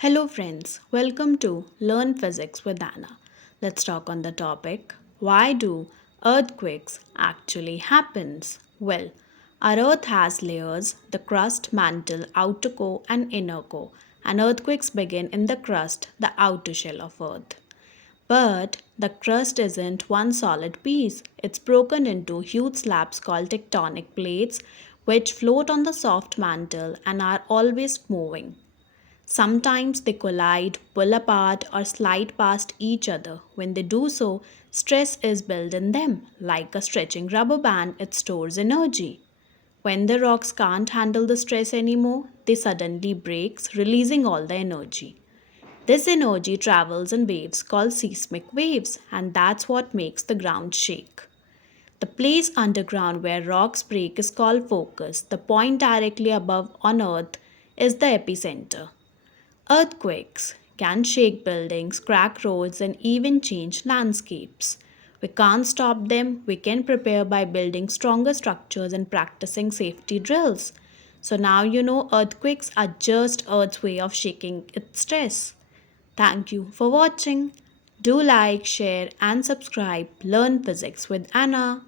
Hello, friends. Welcome to Learn Physics with Anna. Let's talk on the topic why do earthquakes actually happens? Well, our earth has layers, the crust, mantle, outer core and inner core, and earthquakes begin in the crust, the outer shell of earth. But the crust isn't one solid piece. It's broken into huge slabs called tectonic plates which float on the soft mantle and are always moving. Sometimes they collide, pull apart, or slide past each other. When they do so, stress is built in them. Like a stretching rubber band, it stores energy. When the rocks can't handle the stress anymore, they suddenly breaks, releasing all the energy. This energy travels in waves called seismic waves, and that's what makes the ground shake. The place underground where rocks break is called focus. The point directly above on Earth is the epicenter. Earthquakes can shake buildings, crack roads, and even change landscapes. We can't stop them, we can prepare by building stronger structures and practicing safety drills. So now you know earthquakes are just Earth's way of shaking its stress. Thank you for watching. Do like, share, and subscribe. Learn Physics with Anna.